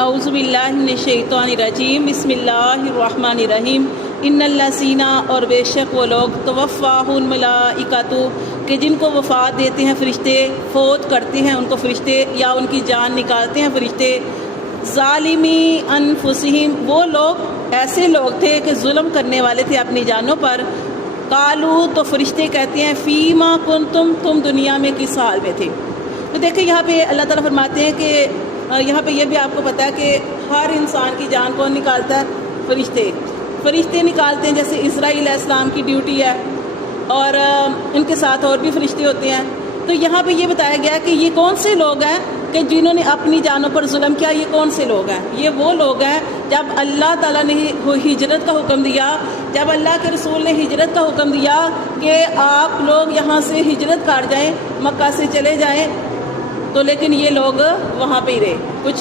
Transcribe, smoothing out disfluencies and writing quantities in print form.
اعوذ باللہ من الشیطان الرجیم بسم اللہ الرحمن الرحیم ان الذین اور بے شک وہ لوگ توفاہم الملائکۃ کہ جن کو وفات دیتے ہیں فرشتے، فوت کرتے ہیں ان کو فرشتے یا ان کی جان نکالتے ہیں فرشتے، ظالمی انفسہم وہ لوگ ایسے لوگ تھے کہ ظلم کرنے والے تھے اپنی جانوں پر، قالو تو فرشتے کہتے ہیں فیما کنتم تم دنیا میں کس حال میں تھے۔ تو دیکھیں یہاں پہ اللہ تعالیٰ فرماتے ہیں کہ یہاں پہ یہ بھی آپ کو پتہ ہے کہ ہر انسان کی جان کون نکالتا ہے؟ فرشتے نکالتے ہیں، جیسے اسرائیل علیہ السلام کی ڈیوٹی ہے اور ان کے ساتھ اور بھی فرشتے ہوتے ہیں۔ تو یہاں پہ یہ بتایا گیا کہ یہ کون سے لوگ ہیں کہ جنہوں نے اپنی جانوں پر ظلم کیا۔ یہ کون سے لوگ ہیں؟ یہ وہ لوگ ہیں جب اللہ تعالیٰ نے ہجرت کا حکم دیا، جب اللہ کے رسول نے ہجرت کا حکم دیا کہ آپ لوگ یہاں سے ہجرت کر جائیں، مکہ سے چلے جائیں، تو لیکن یہ لوگ وہاں پہ ہی رہے۔ کچھ